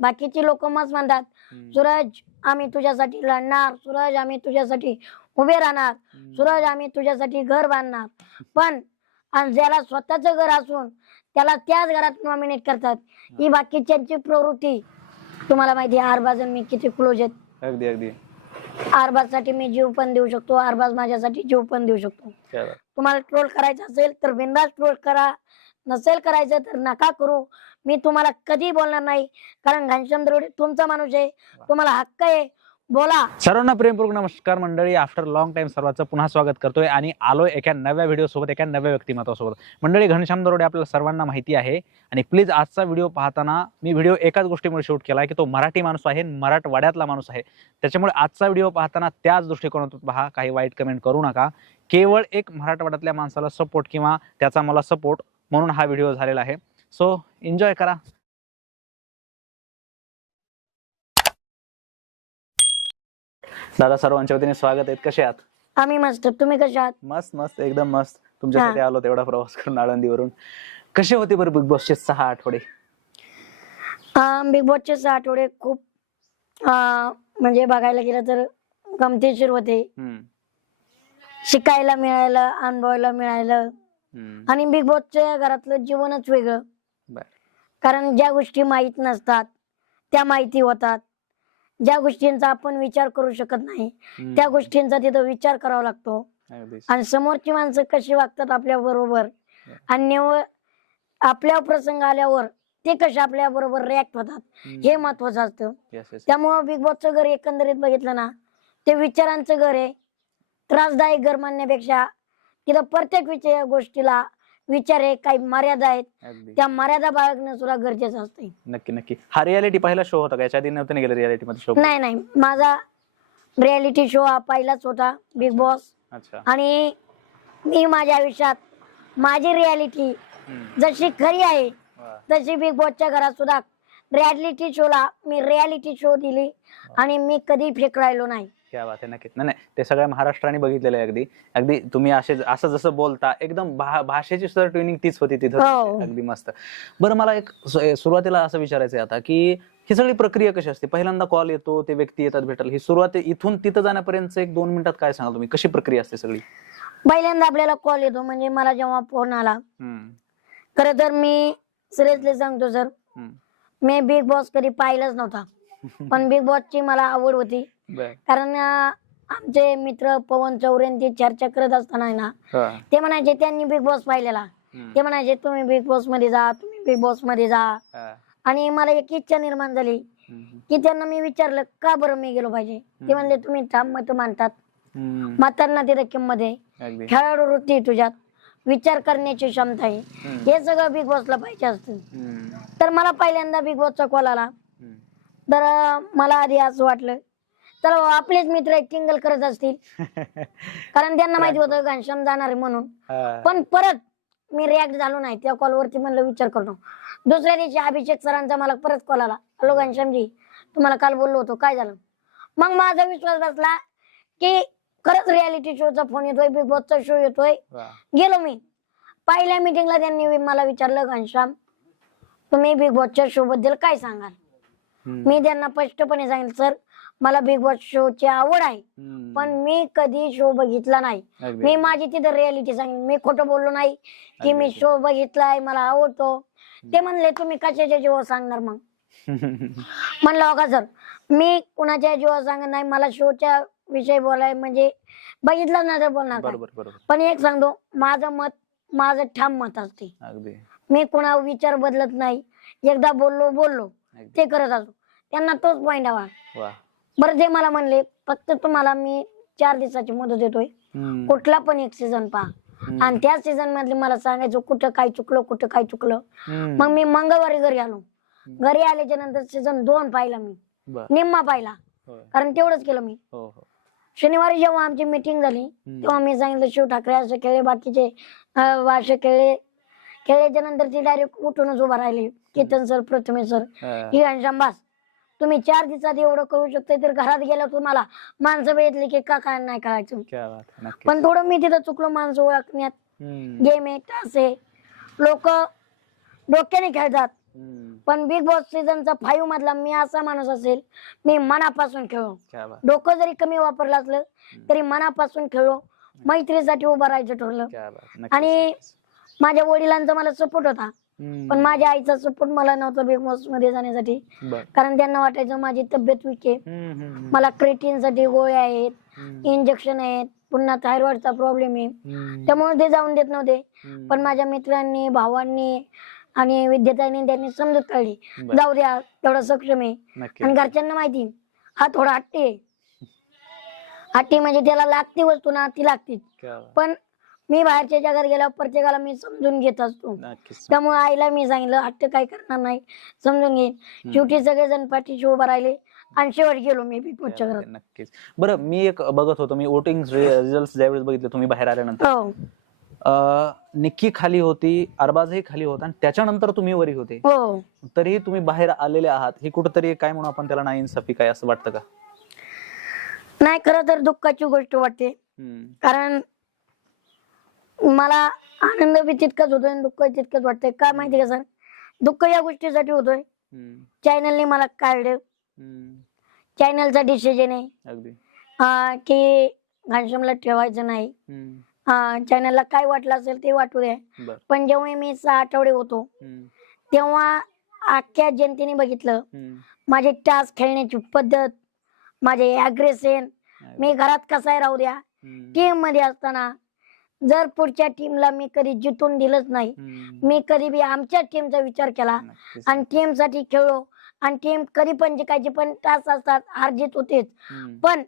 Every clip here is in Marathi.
बाकीची लोक मग म्हणतात. सूरज आम्ही तुझ्यासाठी लढणार. सूरज आम्ही तुझ्यासाठी उभे राहणार. सूरज आम्ही तुझ्यासाठी घर बांधणार. पण ज्याला स्वतःच घर असून त्याला त्याच घरात नॉमिनेट करतात. ही. बाकीच्यांची प्रवृत्ती. तुम्हाला माहिती आहे आरबाज मी किती क्लोज आहेत. अगदी अगदी. आरबाजसाठी मी जीव पण देऊ शकतो. आरबाज माझ्यासाठी जीव पण देऊ शकतो. तुम्हाला ट्रोल करायचं असेल तर बिंदास ट्रोल करा. नसेल करायचं तर नका करू. मी तुम्हाला कधी बोलणार नाही. कारण घनश्याम दरोडे तुमचा माणूस आहे. तुम्हाला हक्क आहे. बोला. सर्वांना प्रेमपूर्वक नमस्कार मंडळी. आफ्टर लॉंग टाइम सर्वांचं पुन्हा स्वागत करतोय. आणि आलोय एका नव्या व्हिडिओ सोबत एका नव्या व्यक्तिमत्वासोबत. मंडळी घनश्याम दरोडे आपल्याला सर्वांना माहिती आहे. आणि प्लीज आजचा व्हिडिओ पाहताना मी व्हिडिओ एकाच गोष्टीमुळे शूट केला की तो मराठी माणूस आहे मराठवाड्यातला माणूस आहे. त्याच्यामुळे आजचा व्हिडिओ पाहताना त्याच दृष्टिकोनातून पहा. काही वाईट कमेंट करू नका. केवळ एक मराठवाड्यातल्या माणसाला सपोर्ट किंवा त्याचा मला सपोर्ट म्हणून हा व्हिडिओ झालेला आहे. सो एन्जॉय करा. दादा सर्वांच्या वतीने स्वागत आहेत कसे आहात? आम्ही मस्त. तुम्ही कशा आहात? मस्त मस्त. एकदम मस्त. तुमच्यासाठी आलो तेवढा प्रवास करून आळंदीवरून. कसे होते बरं बिग बॉसचे सहा आठवडे? बिग बॉसचे सहा आठवडे खूप अं, म्हणजे बघायला गेलं तर गमतीशीर होते. हम्म, शिकायला मिळालं अनुभवायला मिळालं हम्म, आणि बिग बॉसच्या घरातलं जीवनच वेगळं. कारण ज्या गोष्टी माहीत नसतात त्या माहिती होतात. ज्या गोष्टींचा आपण विचार करू शकत नाही त्या गोष्टींचा तिथं विचार करावा लागतो. आणि समोरची माणसं कशी वागतात आपल्या बरोबर? आणि आपल्या प्रसंग आल्यावर ते कसे आपल्या बरोबर रिॲक्ट होतात हे महत्वाचं असतं. त्यामुळं बिग बॉसचं घर एकंदरीत बघितलं ना ते विचारांचं घर आहे. त्रासदायक घर म्हणण्यापेक्षा तिथं प्रत्येक विषय गोष्टीला विचार आहे काही मर्यादा आहेत अगदी. त्या मर्यादा बाळगणं सुद्धा गरजेचं असते नक्की नक्की. हा रियालिटी पहिला शो होता का? याच्या आधी नव्हतं गेलं रियालिटी मध्ये शो नाही नाही. माझा रियालिटी शो हा पहिलाच होता बिग बॉस अच्छा. आणि मी माझ्या आयुष्यात माझी रियालिटी हम्म, जशी खरी आहे वा. तशी बिग बॉसच्या घरात सुद्धा रियालिटी शोला मी रियालिटी शो दिली आणि मी कधी फेक राहिलो नाही. क्या बात आहे नक्कीच नाही नाही ते सगळ्या महाराष्ट्राने बघितलेलं आहे अगदी. अगदी तुम्ही असे असं जसं बोलता एकदम भा- भाषेची सुद्धा ट्रेनिंग तीच होती तिथं. हो. अगदी मस्त. बरं मला एक सु- सुरुवातीला असं विचारायचं आहे आता की ही सगळी प्रक्रिया कशी असते? पहिल्यांदा कॉल येतो ते व्यक्ती येतात भेटायला. ही सुरुवात इथून तिथं जाण्यापर्यंत एक दोन मिनिटात काय सांगाल तुम्ही? कशी प्रक्रिया असते सगळी? पहिल्यांदा आपल्याला कॉल येतो म्हणजे मला जेव्हा फोन आला हम्म, खरं तर मी सिरियसली सांगतो सर हम्म. मी बिग बॉस कधी पाहिलंच नव्हता. पण बिग बॉसची मला आवड होती. कारण आमचे मित्र पवन चौरेंची चर्चा करत असताना ना. ते म्हणायचे त्यांनी बिग बॉस पाहिलेला. ते म्हणायचे तुम्ही बिग बॉसमध्ये जा तुम्ही बिग बॉसमध्ये जा. आणि मला एक इच्छा निर्माण झाली. की त्यांना मी विचारलं का बरं मी गेलो पाहिजे ते म्हणले तुम्ही ठाम मत मानतात. म्हातांना तिथे किंमत आहे खेळाडू वृत्ती तुझ्यात विचार करण्याची क्षमता आहे. हे सगळं बिग बॉसला पाहिजे असतं. तर मला पहिल्यांदा बिग बॉसचा कॉल आला. तर मला आधी असं वाटलं तर आपलेच मित्र टिंगल करत असतील. कारण त्यांना माहिती होतं घनश्याम जाणार आहे म्हणून. पण परत मी रिॲक्ट झालो नाही त्या कॉलवरती म्हणलं विचार करतो. दुसऱ्या दिवशी अभिषेक सरांचा मला परत कॉल आला. हॅलो घनश्यामजी तुम्हाला काल बोललो होतो काय झालं? मग माझा विश्वास बसला की खरंच रियालिटी शोचा फोन येतोय बिग बॉसचा शो येतोय. गेलो मी. पहिल्या मिटिंगला त्यांनी मला विचारलं घनश्याम तुम्ही बिग बॉसच्या शो बद्दल काय सांगाल. मी त्यांना स्पष्टपणे सांगितलं सर मला बिग बॉस शोची आवड आहे. पण मी कधी शो बघितला नाही. मी माझी तिथं रियालिटी सांगितली मी खोटं बोललो नाही की मी. शो बघितलाय मला आवडतो. ते म्हणले तुम्ही कशाच्या जीवा सांगणार मग? म्हणलं का सर मी कुणाच्या जीवा सांगत नाही मला शोच्या विषयी बोलाय म्हणजे बघितलं ना तर बोलणार पण एक सांगतो माझं मत माझं ठाम मत असते. मी कुणा विचार बदलत नाही. एकदा बोललो बोललो. ते करत असतो त्यांना तोच पॉइंट हवा. बरं ते मला म्हणले फक्त तुम्हाला मी चार दिवसाची मुदत देतोय हम्म. कुठला पण एक सीझन पहा. आणि त्या सीझन मधले मला सांगायचं कुठं काय चुकलं कुठं काय चुकलं हम्म. मग मी मंगळवारी घरी आलो घरी आल्याच्यानंतर सीझन दोन पाहिला मी बर. निम्मा पाहिला होय. कारण तेवढंच केलं मी हो हो शनिवारी जेव्हा आमची मीटिंग झाली. तेव्हा मी सांगितलं शिव ठाकरे असं खेळले बाकीचे अं, असे खेळले खेळल्याच्या नंतर ती डायरेक्ट उठूनच उभा राहिली केतन सर प्रथमे सर हा. ही घनश्यामबास तुम्ही चार दिवसात एवढं करू शकता तर घरात गेलं तुम्हाला माणसं भेटली की का काय नाही करायचं क्या बात पण थोडं मी तिथं चुकलो माणसं ओळखण्यात. हम्म. गेम आहे तास आहे. लोक डोक्याने खेळतात. हम्म. पण बिग बॉस सीझनचा फाईव्ह मधला मी असा माणूस असेल मी मनापासून खेळू. क्या बात डोकं जरी कमी वापरलं असलं तरी मनापासून खेळू. मैत्रीसाठी उभं राहायचं ठरलं. क्या बात आणि- नक्कीच, माझ्या वडिलांचा मला सपोर्ट होता. पण माझ्या आईचा सपोर्ट मला नव्हता बिग बॉसमध्ये जाण्यासाठी कारण त्यांना वाटायचं माझी तब्येत वीक आहे. मला क्रेटिनसाठी गोळ्या आहेत. इंजेक्शन आहेत पुन्हा थायरॉइडचा प्रॉब्लेम आहे. त्यामुळे ते जाऊन देत नव्हते. पण माझ्या मित्रांनी भावांनी आणि विद्यार्थ्यांनी त्यांनी समजूत काढली. जाऊ द्या तेवढं सक्षम आहे आणि घरच्यांना माहिती हा थोडा हट्टी आहे हट्टी म्हणजे त्याला लागती वस्तू ना ती लागतीच बात. पण मी बाहेरच्या जगात गेल्यावर प्रत्येकाला मी समजून घेत असतो. नक्कीच त्यामुळे आईला मी सांगितलं हट्ट काय करणार नाही समजून घेईन शेवटी सगळेजण पाठीशी उभं राहिले आणि शेवट गेलो मी बिग बॉसच्या घरात. नक्कीच. बरं मी एक बघत होतो मी वोटिंग रिझल्ट ज्यावेळेस बघितले तुम्ही बाहेर आल्यानंतर. हो. अं, निक्की खाली होती अरबाजही खाली होता आणि त्याच्यानंतर तुम्ही वरी होते. हो. तरीही तुम्ही बाहेर आलेले आहात. हे कुठंतरी काय म्हणून आपण त्याला नाही इन्साफी काय असं वाटतं का? नाही खरं तर दुःखाची गोष्ट वाटते. हम्म. कारण मला आनंद बी तितकाच होतोय आणि दुःख तितकंच वाटतंय. काय माहिती का सर? दुःख या गोष्टीसाठी होतोय. हम्म. चॅनलने मला काढलं हम्म. चॅनलचा डिसिजन आहे. अगदी. अं, की घनश्यामला ठेवायचं नाही. हम्म. चॅनलला काय वाटलं असेल ते वाटू द्या. बर. पण जेव्हा मी सहा आठवडे होतो हम्म. तेव्हा अख्ख्या जनतेने बघितलं. हम्म. माझे टास्क खेळण्याची पद्धत माझे अग्रेशन मी घरात कसाय राहू द्या. हम्म. टीममध्ये असताना जर पुढच्या टीमला मी कधी जितून दिलंच नाही. मी कधी बी आमच्या टीमचा विचार केला. आणि टीमसाठी खेळलो आणि टीम कधी पण जिकायची पण तास असतात हार जीत होतेच. पण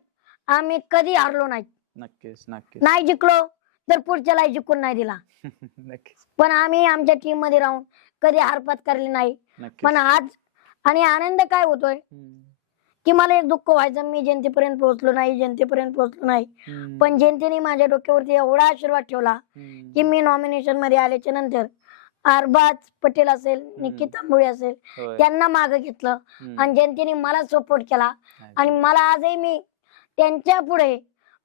आम्ही कधी हारलो नाही नक्कीच नक्कीच नाही जिंकलो तर पुढच्याला जिंकून नाही दिला नक्कीच पण आम्ही आमच्या टीममध्ये राहून कधी हार पत्करली नाही नक्कीच पण आज आणि आनंद काय होतोय हम्म. की मला एक दुःख व्हायचं मी जनतेपर्यंत पोहोचलो नाही जनतेपर्यंत पोहोचलो नाही. पण जनतेने माझ्या डोक्यावरती एवढा आशीर्वाद ठेवला. की मी नॉमिनेशनमध्ये आल्याच्यानंतर अरबाज पटेल असेल निकित तांबोळी असेल. त्यांना मागे घेतलं. आणि जनतेने मला सपोर्ट केला. आणि मला आजही मी त्यांच्या पुढे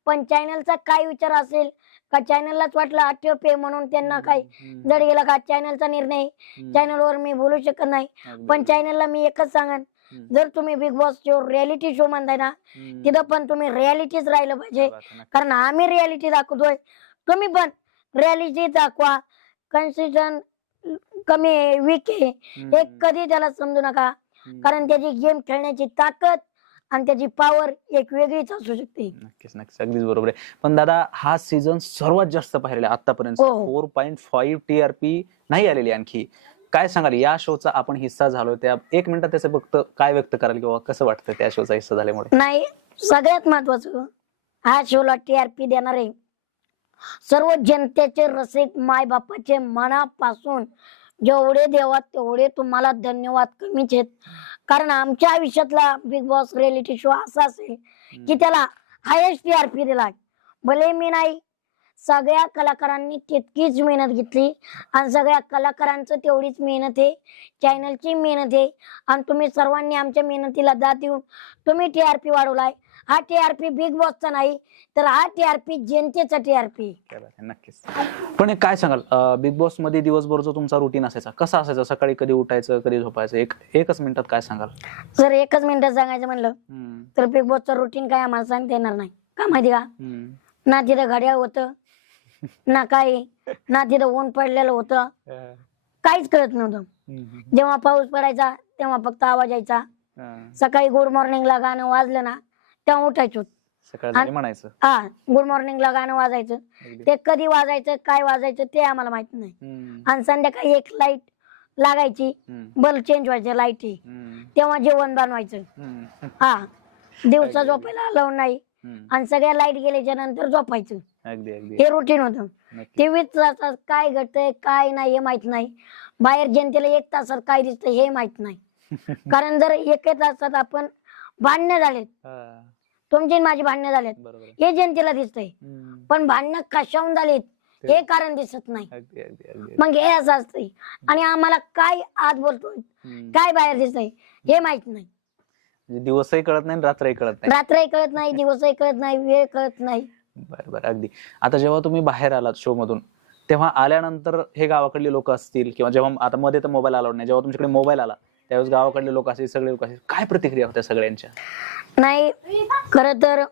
पण चॅनलचा काय विचार असेल का चॅनललाच वाटलं आठव पे म्हणून त्यांना काही हम्म. जड गेला का चॅनलचा निर्णय. चॅनलवर मी बोलू शकत नाही. पण चॅनलला मी एकच सांगन. जर तुम्ही big boss show reality show म्हणताय ना. तिथं पण तुम्ही रियालिटीच राहिलं पाहिजे. कारण आम्ही रियालिटी दाखवतोय. तुम्ही पण रियालिटी दाखवा. कन्सिजन कमी आहे वीक आहे. हे कधी त्याला समजू नका. कारण त्याची गेम खेळण्याची ताकद आणि त्याची पॉवर एक वेगळीच असू शकते. नक्कीच नक्कीच. अगदीच बरोबर आहे. पण दादा हा सीझन सर्वात जास्त पाहिलेला आतापर्यंत. Four point five T R P नाही आलेली आणखी. काय सांगाल? या शोचा आपण हिस्सा झालो त्या एक मिनिटात त्याचं फक्त काय व्यक्त कराल किंवा कसं वाटतं त्या शोचा हिस्सा झाल्यामुळे? नाही सगळ्यात महत्वाचं हा शोला टीआरपी देणार आहे. सर्व जनतेचे रसिक माय बापाचे मनापासून जेवढे देवात तेवढे तुम्हाला धन्यवाद कमीच आहेत. कारण आमच्या आयुष्यातला बिग बॉस रियालिटी शो असा असेल की त्याला हायेस्ट टीआरपी दिला. भले मी नाही सगळ्या कलाकारांनी तितकीच मेहनत घेतली. आणि सगळ्या कलाकारांचं तेवढीच मेहनत आहे. चॅनलची मेहनत आहे. आणि तुम्ही सर्वांनी आमच्या मेहनतीला दाद देऊन तुम्ही टीआरपी वाढवलाय. हा टीआरपी बिग बॉसचा नाही तर हा टीआरपी जनतेचा टीआरपी काय बात आहे, नक्कीच. पण एक काय सांगाल बिग बॉसमध्ये दिवसभर जो तुमचा रुटीन असायचा कसा असायचा? सकाळी कधी उठायचं कधी झोपायचं? एक एकच मिनिटात काय सांगाल? जर एकच मिनिटात सांगायचं म्हणलं तर बिग बॉसचं रुटीन काय आम्हाला सांगता येणार नाही. का माहिती का? ना तिथं घड्याळ होतं ना काही ना तिथं ऊन पडलेलं होतं. काहीच कळत नव्हतं. जेव्हा पाऊस पडायचा तेव्हा फक्त आवाज यायचा. सकाळी गुड मॉर्निंगला गाणं वाजलं ना तेव्हा उठायचो. म्हणायचं. हा गुड मॉर्निंगला गाणं वाजायचं. ते कधी वाजायचं काय वाजायचं ते आम्हाला माहीत नाही. आणि संध्याकाळी एक लाइट लागायची. बल्ब चेंज व्हायचे लाइट तेव्हा जेवण बनवायचं. हा. दिवसा. झोपायला अलाव नाही. आणि सगळ्या लाइट गेल्याच्यानंतर झोपायचं. अगदी अगदी. हे रुटीन होतं. नक्की. तेवीस तासात काय घडतंय काय नाही हे माहीत नाही. बाहेर जनतेला एक तासात काय दिसतंय हे माहीत नाही. कारण जर एक तासात आपण भांडणं झालेत हा, तुमची आणि माझी भांडणं झालेत बरोबर आहे. हे जनतेला दिसतंय. हम्म, पण भांडणं कशाहून झालीत ते- हे कारण दिसत नाही. अगदी अगदी अगदी मग हे असं असतंय. आणि आम्हाला काय आत बोलतोय हम्म. काय बाहेर दिसतंय हे माहीत नाही. म्हणजे दिवसही कळत नाही आणि रात्रही कळत नाही. रात्रही कळत नाही दिवसही कळत नाही वेळ कळत नाही. बरं बरं. अगदी. आता जेव्हा तुम्ही बाहेर आलात शो मधून तेव्हा आल्यानंतर हे गावाकडले लोक असतील किंवा जेव्हा आता मध्ये तर मोबाईल अलाउड नाही. जेव्हा तुमच्याकडे मोबाईल आला त्यावेळेस गावाकडले लोक असतील सगळे लोक असतील. काय प्रतिक्रिया होत्या सगळ्यांच्या? नाही खर तर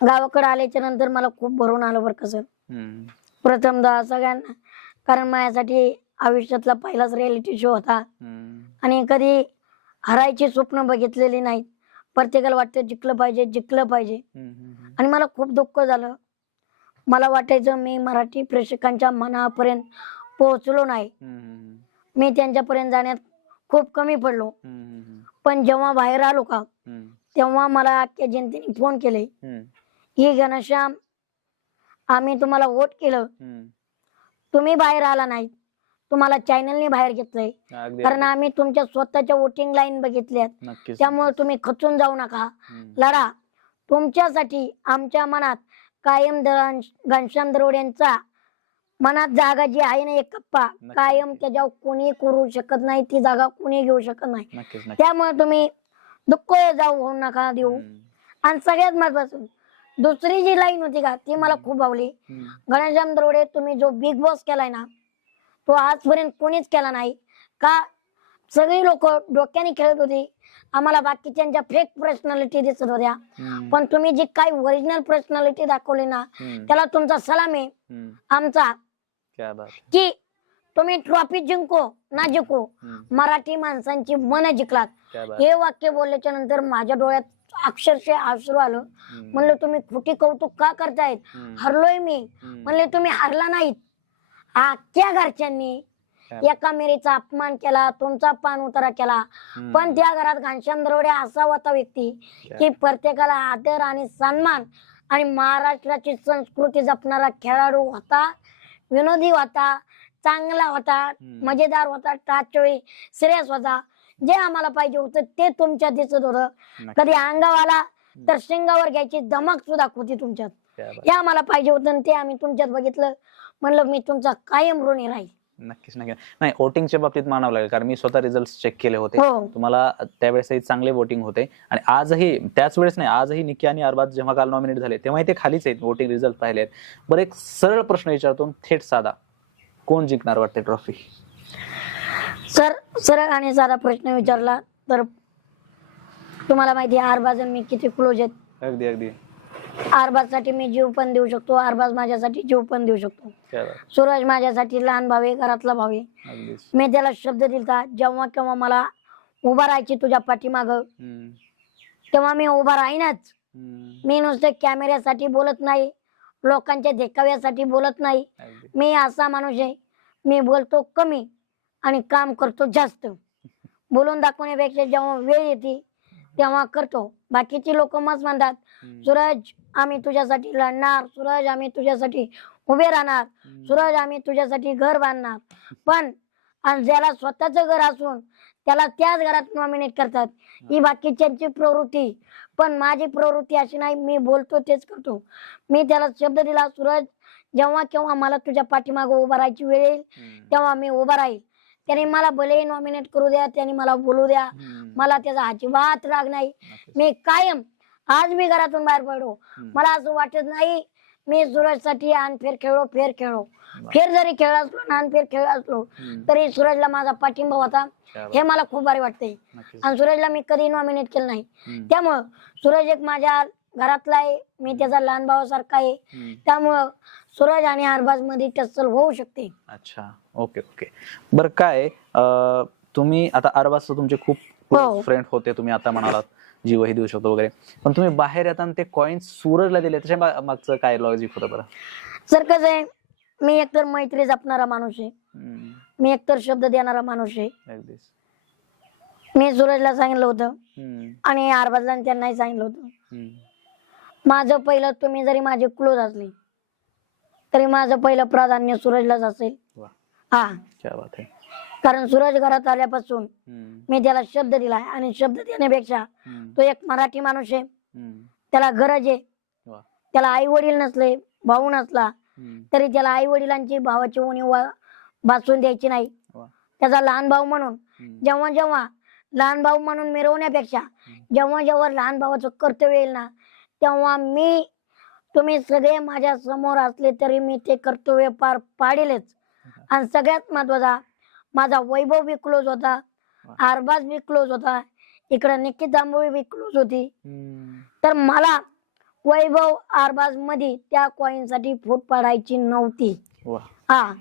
गावाकडे आल्याच्यानंतर मला खूप भरून आलं बरं कसं हम्म. प्रथमतः सगळ्यांना कारण माझ्यासाठी आयुष्यातला पहिलाच रियालिटी शो होता. हम्म. आणि कधी हरायची स्वप्न बघितलेली नाहीत. प्रत्येकाला वाटतं जिंकलं पाहिजे जिंकलं पाहिजे. आणि मला खूप दुःख झालं मला वाटायचं मी मराठी प्रेक्षकांच्या मनापर्यंत पोहोचलो नाही. मी त्यांच्यापर्यंत जाण्यात खूप कमी पडलो. पण जेव्हा बाहेर आलो का. तेव्हा मला अख्ख्या जनतेने फोन केले. ही घनश्याम आम्ही तुम्हाला वोट केलं. तुम्ही बाहेर आला नाही तुम्हाला चॅनलने बाहेर घेतलंय अगदी कारण. आम्ही तुमच्या स्वतःच्या वोटिंग लाईन बघितल्यात नक्कीच त्यामुळे तुम्ही खचून जाऊ नका हम्म. लढा तुमच्यासाठी आमच्या मनात कायम दर- घनश्याम दरोड यांचा मनात जागा जी आहे ना एक कप्पा कायम. त्याच्यावर कोणी करू शकत नाही ती जागा कोणी घेऊ शकत नाही नक्कीच नक्कीच त्यामुळे तुम्ही दुःख जाऊ होऊ नका देऊ हम्म. आणि सगळ्यात महत्वाचं दुसरी जी लाईन होती का ती मला खूप आवडली हम्म. घनश्याम दरोडे तुम्ही जो बिग बॉस केलाय ना तो आजपर्यंत कोणीच केला नाही का सगळी लोक डोक्याने खेळत होती आम्हाला बाकीच्यांच्या फेक पर्सनॅलिटी दिसत होत्या. पण तुम्ही जी काही ओरिजिनल पर्सनॅलिटी दाखवली ना. त्याला तुमचा सलाम आहे. आमचा क्या बात. की तुम्ही ट्रॉफी जिंको ना जिंको. मराठी माणसांची मन जिंकलात हे वाक्य बोलल्याच्या नंतर माझ्या डोळ्यात अक्षरशः अश्रू आलं. म्हणलं तुम्ही खोटी कौतुक का करतायत. हरलोय मी. म्हणले तुम्ही हरला नाहीत आख्या घरच्यांनी एका मेरीचा अपमान केला तुमचा पान उतारा केला. पण त्या घरात घनश्याम दरोडे असा होता व्यक्ती की प्रत्येकाला आदर आणि सन्मान आणि महाराष्ट्राची संस्कृती जपणारा खेळाडू होता विनोदी होता चांगला होता. मजेदार होता टाचोळी सिरियस होता जे आम्हाला पाहिजे होतं ते तुमच्यात दिसत होतं. कधी अंगावाला तर शिंगावर घ्यायची धमक सुद्धा होती तुमच्यात. हे आम्हाला पाहिजे होतं ते आम्ही तुमच्यात बघितलं म्हणलं मी तुमचा कायम ऋणी राहील. नक्कीच नक्की नाही वोटिंगच्या बाबतीत मानावं लागेल कारण मी स्वतः रिझल्ट चेक केले होते. हो. तुम्हाला त्यावेळेसही चांगले वोटिंग होते. आणि आजही त्याच वेळेस नाही आजही निकी आणि अरबाज जेव्हा काल नॉमिनेट झाले तेव्हा ते खालीच आहेत वोटिंग रिझल्ट पाहिले आहेत बरं एक सरळ प्रश्न विचारतो थेट साधा. कोण जिंकणार वाटते ट्रॉफी सर सरळ आणि साधा प्रश्न विचारला तर तुम्हाला माहिती आहे आरबाज आणि मी किती क्लोज आहेत. अगदी अगदी. आरबाजसाठी मी जीव पण देऊ शकतो आरबाज माझ्यासाठी जीव पण देऊ शकतो क्या बात. सूरज माझ्यासाठी लहान भाव आहे घरातला भाव आहे अगदीच मी त्याला शब्द दिलता जेव्हा केव्हा मला उभा राहायची तुझ्या पाठीमाग हम्म. तेव्हा मी उभा राहीनच हम्म. मी नुसतं कॅमेऱ्यासाठी बोलत नाही लोकांच्या देखाव्यासाठी बोलत नाही अगदी. मी असा माणूस आहे मी बोलतो कमी आणि काम करतो जास्त बोलून दाखवण्यापेक्षा जेव्हा वेळ येते तेव्हा करतो. बाकीची लोक मस्त म्हणतात. सूरज आम्ही तुझ्यासाठी लढणार. सूरज आम्ही तुझ्यासाठी उभे राहणार. सूरज आम्ही तुझ्यासाठी घर बांधणार. पण ज्याला स्वतःच घर असून त्याला त्याच घरात नॉमिनेट करतात. ही बाकीच्यांची प्रवृत्ती. पण माझी प्रवृत्ती अशी नाही मी बोलतो तेच करतो. मी त्याला शब्द दिला सूरज जेव्हा केव्हा मला तुझ्या पाठीमागं उभा राहायची वेळ येईल. तेव्हा मी उभा राहील. त्याने मला भले नॉमिनेट करू द्या त्याने मला बोलू द्या. मला त्याचा अजिबात राग नाही. मी कायम आज मी घरातून बाहेर पडलो. मला असं वाटत नाही मी सूरजसाठी आण फेर खेळलो फेर खेळलो वा. फेर जरी खेळ असलो ना आण फेर खेळ असलो. तरी सूरजला माझा पाठिंबा होता. हे मला खूप भारी वाटतंय नक्कीच. आणि सूरजला मी कधी नॉमिनेट केलं नाही. त्यामुळं सूरज एक माझ्या घरातला आहे मी त्याचा लहान भावासारखा आहे. त्यामुळं सूरज आणि अरबाजमध्ये टस्सल होऊ शकते अच्छा ओके ओके. बरं काय अं, तुम्ही आता अरबाज तुमचे खूप हो. फ्रेंड होते तुम्ही आता म्हणालात जीवही देऊ शकतो वगैरे. पण तुम्ही बाहेर येताना ते कॉइन्स सूरजला दिले त्याच्या मा- मागचं काय लॉजिक होतं बरं? सर कसं आहे मी एकतर मैत्री जपणारा माणूस आहे. हम्म. मी एकतर शब्द देणारा माणूस आहे. अगदीच. मी सूरजला सांगितलं होतं हम्म. आणि अरबाजला आणि त्यांनाही सांगितलं होतं. हम्म. माझं पहिलं तुम्ही जरी माझे क्लोज असले तरी माझं पहिलं प्राधान्य सूरजलाच असेल. हा क्या बात आहे कारण सूरज घरात आल्यापासून हम्म. मी त्याला शब्द दिलाय आणि शब्द देण्यापेक्षा हम्म. तो एक मराठी माणूस आहे हम्म. त्याला गरज आहे वा त्याला आई वडील नसले भाऊ नसला हम्म. तरी त्याला आई वडिलांची भावाची उणीव भासून द्यायची नाही वा त्याचा लहान भाऊ म्हणून हम्म. जेव्हा जेव्हा लहान भाऊ म्हणून मिरवण्यापेक्षा जेव्हा जेव्हा लहान भावाचं कर्तव्य येईल ना तेव्हा मी तुम्ही सगळे माझ्यासमोर असले तरी मी ते कर्तव्य पार पाडेलच आणि सगळ्यात महत्त्वाचा माझा वैभव बी क्लोज होता. आरबाज बी क्लोज होता. इकडे निक्की तांबोळी बी क्लोज होती. तर मला वैभव आरबाजमध्ये त्या कॉइनसाठी फूट पाडायची नव्हती. हा.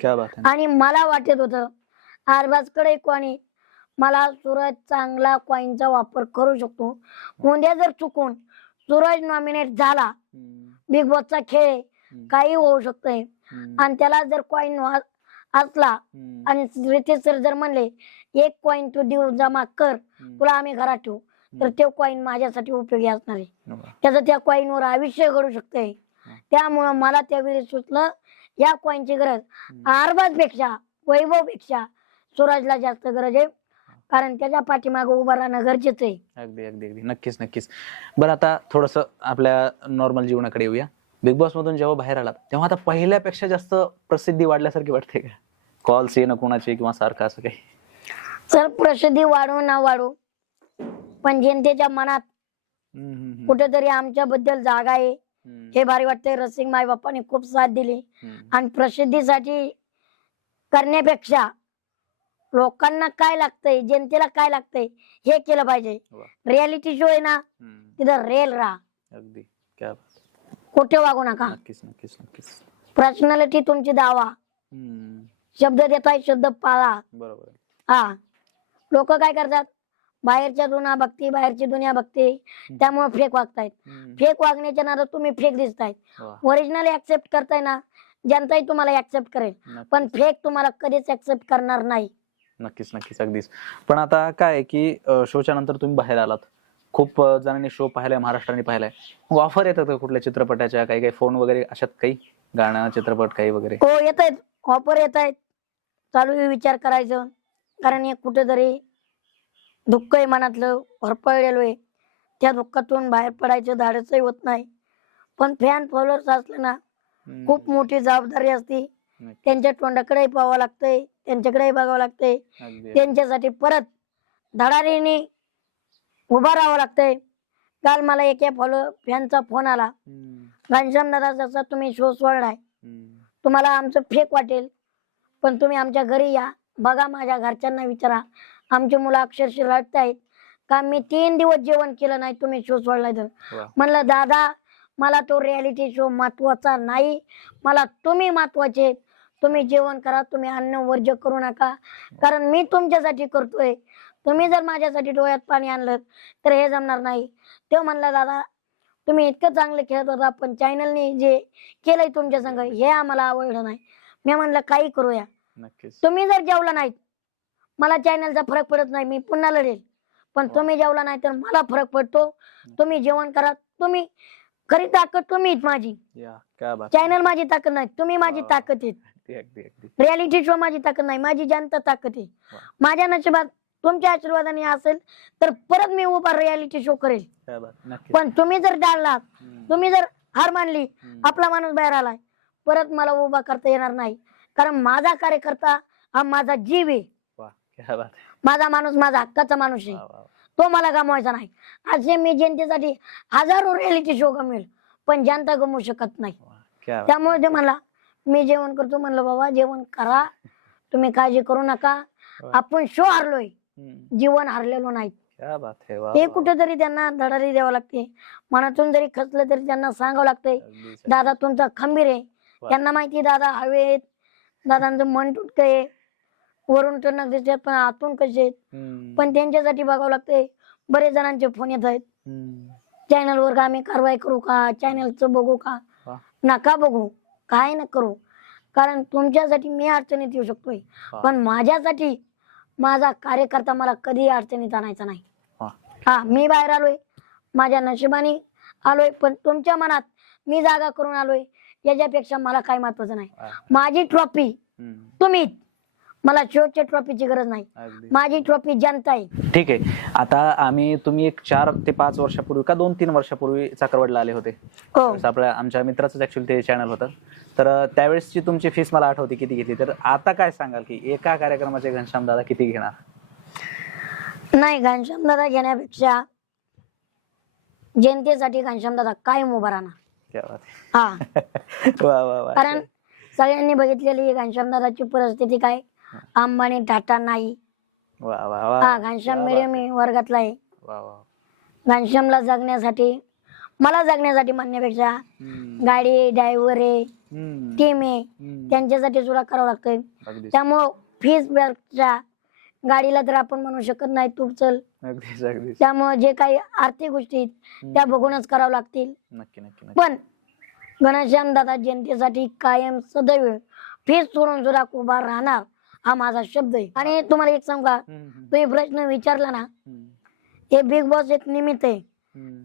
आणि मला वाटत होतं आरबाजकडे कोणी मला सूरज चांगला कॉईनचा वापर करू शकतो. उद्या जर चुकून सूरज नॉमिनेट झाला बिग बॉसचा खेळ काही होऊ शकतंय. आणि त्याला जर कॉईन असला आणि रितेश सर जर म्हणले एक कॉईन तू देऊ जमा कर तुला आम्ही घरात ठेवू. तर ते कॉईन माझ्यासाठी उपयोगी असणार आहे. वा. त्याचं त्या कॉईनवर आयुष्य घडू शकतंय. त्यामुळं मला त्यावेळी सुचलं या कॉईनची गरज आरबाजपेक्षा वैभवपेक्षा सूरजला जास्त गरज आहे. कारण त्याच्या पाठीमागे उभं राहणं गरजेचं आहे. अगदी अगदी अगदी. नक्कीच नक्कीच. बरं आता थोडस आपल्या नॉर्मल जीवनाकडे येऊया. बिग बॉस मधून जेव्हा बाहेर आलात तेव्हा आता पहिल्यापेक्षा जास्त प्रसिद्धी वाढल्यासारखी वाटते का? कॉल्स येणं कोणाचे किंवा सारखं असं काही? तर प्रसिद्धी वाढो ना वाढो. पण जनतेच्या मनात कुठेतरी आमच्या बद्दल जागा आहे. हे भारी वाटतंय. रसिंग माय बाप्पाने खूप साथ दिली. आणि प्रसिद्धीसाठी करण्यापेक्षा लोकांना काय लागतंय जनतेला काय लागतंय हे केलं पाहिजे. रियालिटी शो आहे ना तिथं रेल राहा. अगदी. कुठे वागू नका. नक्कीच नक्कीच नक्कीच. पर्सनॅलिटी तुमची दावा. हम्म, शब्द देताय शब्द पाळा. बरोबर आहे. हा. लोक काय करतात? बाहेरच्या दुनिया बघते बाहेरची दुनिया बघते. त्यामुळे फेक वागतायत. हम्म, फेक वागण्याच्या नादात तुम्ही फेक दिसतायत. वा, ओरिजिनल ऍक्सेप्ट करताय ना जनताही तुम्हाला ऍक्सेप्ट करेल. पण. फेक तुम्हाला कधीच ऍक्सेप्ट करणार नाही. नक्कीच नक्कीच. अगदीच. पण आता काय आहे की अं, शोच्या नंतर तुम्ही बाहेर आलात. खूप जणांनी शो पाहिलाय महाराष्ट्राने पाहिलाय. ऑफर येतात कुठल्या चित्रपटाच्या? काही काही फोन वगैरे अशात काही? गाणं चित्रपट काही वगैरे? हो येत आहेत ऑफर येत आहेत चालू आहे विचार करायचं. कारण एक कुठेतरी दुःख आहे मनातलं. भरपळलेलो आहे. त्या दुःखातून बाहेर पडायचं धाडसही होत नाही. पण फॅन फॉलोअर्स असले ना खूप मोठी जबाबदारी असते. त्यांच्या तोंडाकडेही पाहावं लागतंय. त्यांच्याकडेही बघावं लागतंय. त्यांच्यासाठी परत धडारीने उभा राहावं लागतंय. काल मला एका फॉलो फॅनचा फोन आला. घनश्याम दादा जसा तुम्ही शो सोडलाय तुम्हाला आमचं फेक वाटेल पण तुम्ही आमच्या घरी या. बघा माझ्या घरच्यांना विचारा. आमची मुलं अक्षरशः रडतायत का मी तीन दिवस जेवण केलं नाही तुम्ही शो सोडलाय तर. म्हणलं दादा मला तो रियालिटी शो महत्त्वाचा नाही. मला तुम्ही महत्त्वाचे. तुम्ही जेवण करा तुम्ही अन्न वर्ज करू नका. कारण मी तुमच्यासाठी करतोय. तुम्ही जर माझ्यासाठी डोळ्यात पाणी आणलं तर हे जमणार नाही. तो म्हणला दादा तुम्ही इतकं चांगलं खेळत होता पण चॅनलने जे केलंय तुमच्या संग हे आम्हाला आवडलं नाही. मी म्हणलं काही करूया. तुम्ही जर जेवला नाहीत मला चॅनलचा फरक पडत नाही मी पुन्हा लढेल. पण वा. तुम्ही जेवला नाही तर मला फरक पडतो. तुम्ही जेवण करा. तुम्ही खरी ताकद तुम्हीच माझी. चॅनल माझी ताकद नाही तुम्ही माझी वा. ताकद आहे अगदी अगदी अगदी. रियालिटी शो माझी ताकद नाही माझी जनता ताकद आहे. माझ्या नशिबात तुमच्या आशीर्वादाने असेल तर परत मी उभा रियालिटी शो करेल. पण तुम्ही जर डाळलात तुम्ही जर हार मानली आपला माणूस बाहेर आलाय. परत मला उभा करता येणार नाही. कारण माझा कार्यकर्ता हा माझा जीव आहे. वा क्या बात माझा माणूस माझा हक्काचा माणूस आहे. वा, वा, वा. तो मला गमवायचा नाही. असे मी जनतेसाठी हजारो रियालिटी शो गमवेल पण जनता गमवू शकत नाही. वा, क्या बात. त्यामुळे ते म्हणला मी जेवण करतो. म्हणलं बाबा जेवण करा. तुम्ही काळजी करू नका. आपण शो हारलोय. जीवन हारलेलो नाही क्या बात है कुठेतरी त्यांना धडारी द्यावं लागते. मनातून जरी खचलं तरी त्यांना सांगावं लागतंय दादा तुमचा खंबीर आहे. त्यांना माहिती दादा हवेत दादांचं मन तुटकंय वरून टणक दिसतात पण आतून कसे आहेत? पण त्यांच्यासाठी बघावं लागतंय बरेच जणांचे फोन येत आहेत. हम्म, चॅनल वर का आम्ही कारवाई करू का? चॅनलचं बघू का. नका बघू. काय न करू? कारण तुमच्यासाठी मी अडचणीत येऊ शकतोय. पण माझ्यासाठी माझा कार्यकर्ता मला कधीही अडचणीत आणायचा नाही वा. हा मी बाहेर आलोय माझ्या नशिबाने आलोय पण तुमच्या मनात मी जागा करून आलोय याच्यापेक्षा मला काय महत्वाचं नाही वा. माझी ट्रॉफी हम्म, तुम्हीच मला शेवटच्या ट्रॉफीची गरज नाही. अगदी. माझी ट्रॉफी जनता आहे. ठीक आहे. आता आम्ही तुम्ही एक चार ते पाच वर्षापूर्वी का दोन तीन वर्षापूर्वी चाकरवडला आले होते? हो. त्यावेळेस आपल्या आमच्या मित्राचंच ऍक्च्युली ते चॅनल होतं. तर अं, त्यावेळेसची तुमची फीस मला आठवते किती घेतली. तर आता काय सांगाल की एका कार्यक्रमाचे घनश्याम दादा किती घेणार? नाही घनश्याम दादा घेण्यापेक्षा जनतेसाठी घनश्याम दादा कायम उभा राहणार. क्या बात हा. आहे. वा वा वा. कारण सगळ्यांनी बघितलेली घनश्यामदादाची परिस्थिती काय? अंबानी टाटा नाही. वा वा वा. हा घनश्याम मिडियम वर्गातला आहे. वा वा. घनश्यामला जगण्यासाठी मला जगण्यासाठी म्हणण्यापेक्षा हम्म. गाडी ड्रायव्हर आहे हम्म. टीम आहे. हम्म. त्यांच्यासाठी सुद्धा करावं लागतंय. अगदीच. त्यामुळं फीस च्या गाडीला तर आपण म्हणू शकत नाही तू चल. अगदीच अगदीच. त्यामुळे जे काही आर्थिक गोष्टी आहेत त्या बघूनच करावं लागतील. नक्की नक्की नक्की. पण घनश्याम दादा जनतेसाठी कायम सदैव फीस सोडून सुद्धा उभा राहणार. हा माझा शब्द आहे. आणि तुम्हाला एक सांगू का? तुम्ही प्रश्न विचारला ना हे बिग बॉस एक निमित्त आहे.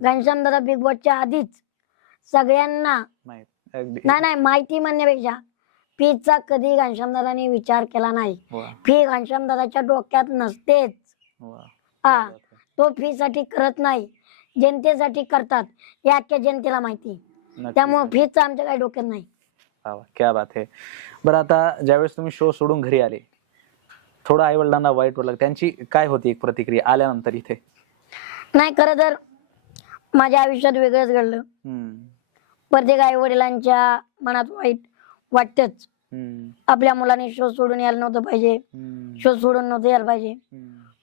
घनश्याम दादा बिग बॉसच्या आधीच सगळ्यांना नाही नाही माहिती म्हणण्यापेक्षा फीचा कधी घनश्याम दादाने विचार केला नाही. फी घनश्याम दादाच्या डोक्यात नसतेच. हा. तो फी साठी करत नाही. जनतेसाठी करतात. हे अख्ख्या जनतेला माहिती त्यामुळे. फीच आमच्या काही डोक्यात नाही. वा क्या बात आहे बरं आता ज्यावेळेस तुम्ही शो सोडून घरी आले थोडं आई वडिलांना वाईट वाटलं त्यांची काय होती एक प्रतिक्रिया आल्यानंतर इथे? नाही खरं तर माझ्या आयुष्यात वेगळंच घडलं. प्रत्येक आई वडिलांच्या मनात वाईट वाटतच. आपल्या मुलाने शो सोडून यायला नव्हतं पाहिजे. शो सोडून नव्हतं यायला पाहिजे.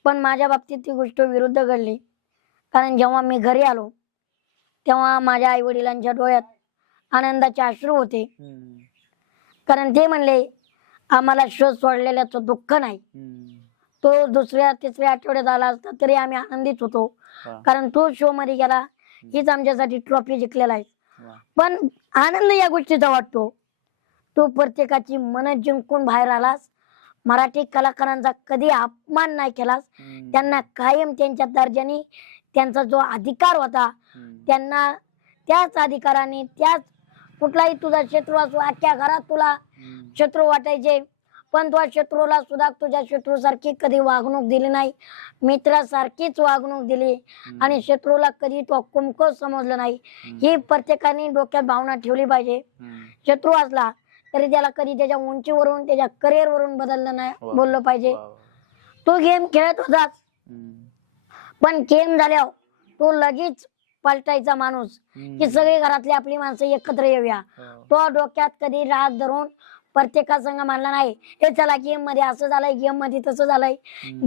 पण माझ्या बाबतीत ती गोष्ट विरुद्ध घडली. कारण जेव्हा मी घरी आलो तेव्हा माझ्या आई वडिलांच्या डोळ्यात आनंदाचे अश्रू होते. हम्म, कारण ते म्हणले आम्हाला शो सोडलेल्याचं दुःख नाही. हम्म. तो दुसऱ्या तिसऱ्या आठवड्यात आला असता तरी आम्ही आनंदित होतो. वा, कारण तो शो मध्ये गेला हीच आमच्यासाठी ट्रॉफी जिंकलेला आहे. वा. पण आनंद या गोष्टीचा वाटतो. तू प्रत्येकाची मन जिंकून बाहेर आलास. मराठी कलाकारांचा कधी अपमान नाही केलास. हम्म, त्यांना कायम त्यांच्या दर्जाने त्यांचा जो अधिकार होता हम्म, त्यांना त्याच अधिकाराने त्याच कुठलाही तुझा शत्रू असो अख्ख्या घरात तुला शत्रू वाटायचे. पण तुझ्या शत्रूला सुद्धा तुझ्या शत्रूसारखी कधी वागणूक दिली नाही. मित्रासारखीच वागणूक दिली. आणि शत्रूला कधी तो कुमक समजलं नाही. ही प्रत्येकाने डोक्यात भावना ठेवली पाहिजे. शत्रू असला तरी त्याला कधी त्याच्या उंचीवरून त्याच्या करिअर वरून बदललं नाही बोललं पाहिजे. तो गेम खेळत होताच हम्म, पण गेम झाल्यावर तो लगेच पलटायचा माणूस. की सगळी घरातली आपली माणसं एकत्र येऊया. वा, तो डोक्यात कधी रात धरून प्रत्येकासंग मानला नाही. हे चला गेममध्ये असं झालंय गेममध्ये तसं झालंय.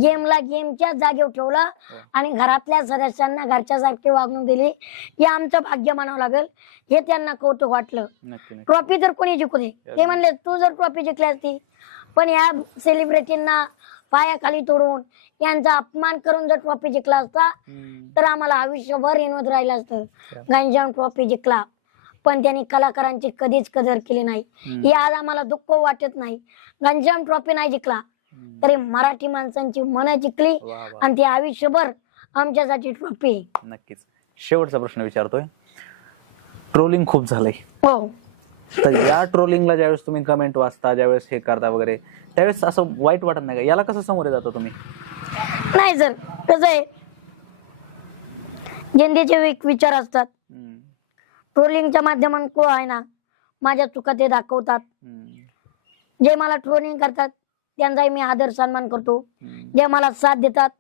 गेमला गेमच्या जागेवर ठेवलं आणि घरातल्या सदस्यांना घरच्या सारखी वागणूक दिली. हे आमचं भाग्य मानावं लागेल. हे त्यांना कौतुक वाटलं. ट्रॉफी तर कोणी जिंकू दे? ते म्हणले तू जर ट्रॉफी जिंकली असती पण या सेलिब्रिटींना पायाखाली तोडून यांचा अपमान करून जर ट्रॉफी जिंकला असता तर आम्हाला आयुष्यभर विनोद राहिला असतं. घनश्याम ट्रॉफी जिंकला. पण त्यांनी कलाकारांची कधीच कदर केली नाही. हे आज आम्हाला दुःख वाटत नाही. घनश्याम ट्रॉफी नाही जिंकला. तरी मराठी माणसांची मन जिंकली. आणि ती आयुष्यभर आमच्यासाठी ट्रॉफी नक्कीच. शेवटचा प्रश्न विचारतोय. ट्रोलिंग खूप झालंय. हो. तर या ट्रोलिंगला ज्यावेळेस तुम्ही कमेंट वाचता ज्यावेळेस हे करता वगैरे त्यावेळेस असं वाईट वाटत नाही का? याला कसं सामोरे जाता तुम्ही? नाही सर कसं आहे? जनतेचे वेग विचार असतात. हम्म, ट्रोलिंगच्या माध्यमातून को आहे ना माझ्या चुका ते दाखवतात. हम्म, जे मला ट्रोलिंग करतात त्यांचाही मी आदर सन्मान करतो. हम्म, जे मला साथ देतात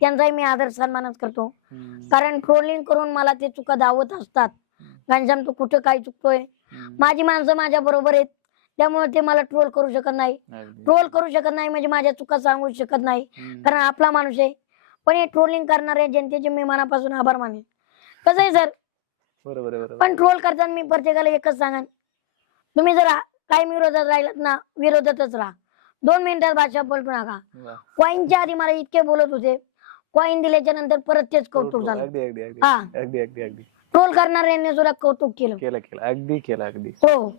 त्यांचाही मी आदर सन्मानच करतो. हम्म, कारण ट्रोलिंग करून मला ते चुका दावत असतात. घनश्याम तू कुठं काय चुकतोय. माझी माणसं माझ्या बरोबर आहेत. त्यामुळे ते मला ट्रोल करू शकत नाही. ट्रोल करू शकत नाही म्हणजे माझ्या चुका सांगू शकत नाही. कारण आपला माणूस आहे. पण हे ट्रोलिंग करणाऱ्या जनतेचे मी मनापासून आभार मानेन. कसं आहे सर बरोबर पण ट्रोल करताना मी प्रत्येकाला एकच सांगेन. तुम्ही जर काय विरोधात राहिलात ना विरोधातच राहा. दोन मिनिटात भाषा पलटू नका. कॉईनच्या आधी मला इतके बोलत होते. कॉईन दिल्याच्या नंतर परत तेच कौतुक झालं. हा. अगदी अगदी अगदी. ट्रोल करणाऱ्यांनी सुद्धा कौतुक केलं. केलं केलं. अगदी केलं अगदी. हो.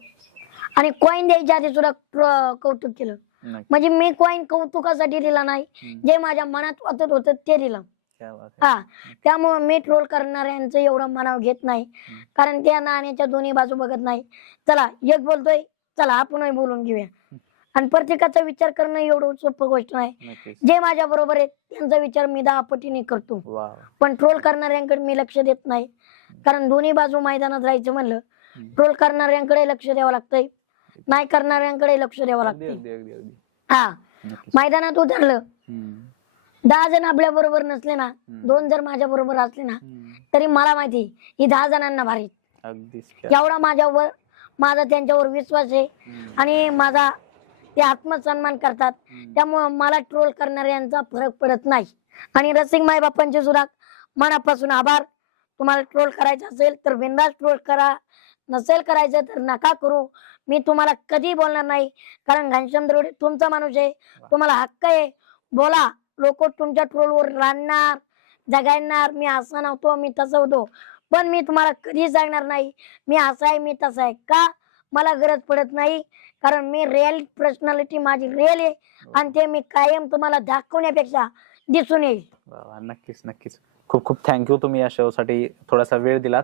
आणि कॉईन द्यायच्या आधी सुद्धा कौतुक केलं. नक्की. म्हणजे मी कॉईन कौतुकासाठी दिला नाही. हम्म, जे माझ्या मनात वाटत होतं ते दिलं. क्या बात आहे. हा. त्यामुळे मी ट्रोल करणाऱ्यांचं एवढं मनाव घेत नाही. कारण त्या नाण्याच्या दोन्ही बाजू बघत नाही. चला एक बोलतोय. चला आपणही बोलून घेऊया. आणि प्रत्येकाचा विचार करणं एवढं सोपं गोष्ट नाही. नक्कीच. जे माझ्या बरोबर आहेत त्यांचा विचार मी दहा पटीने करतो. वा वा. पण ट्रोल करणाऱ्यांकडे मी लक्ष देत नाही. कारण दोन्ही बाजू मैदानात राहायचं म्हणलं. ट्रोल करणाऱ्यांकडे लक्ष द्यावं लागतंय नाही करणाऱ्यांकडे लक्ष द्यावं लागतंय. हा मैदानात उतरलं. दहा जण आपल्या बरोबर नसले ना. दोन जर माझ्या बरोबर असले ना. तरी मला माहिती ही दहा जणांना भारी एवढा माझ्यावर माझा त्यांच्यावर विश्वास आहे आणि माझा ते आत्मसन्मान करतात. त्यामुळे मला ट्रोल करणाऱ्यांचा फरक पडत नाही. आणि रसिक माई बापांचे सुद्धा मनापासून आभार. तुम्हाला ट्रोल करायचं असेल तर बिंदास ट्रोल करा. नसेल करायचं तर नका करू. मी तुम्हाला कधी बोलणार नाही. कारण घनश्याम दरोडे तुमचा माणूस आहे. तुम्हाला हक्क आहे. बोला लोक तुमच्या ट्रोलवर राहणार जगायणार. मी असा नव्हतो मी तसं होतो. पण मी तुम्हाला कधी सांगणार नाही. मी असा आहे मी तसा आहे. का? मला गरज पडत नाही. कारण मी रिअल पर्सनॅलिटी माझी रिअल आहे. आणि ते मी कायम तुम्हाला दाखवण्यापेक्षा दिसून येईल. नक्कीच नक्कीच. खूप खूप थँक्यू तुम्ही या शो साठी थोडासा वेळ दिलात.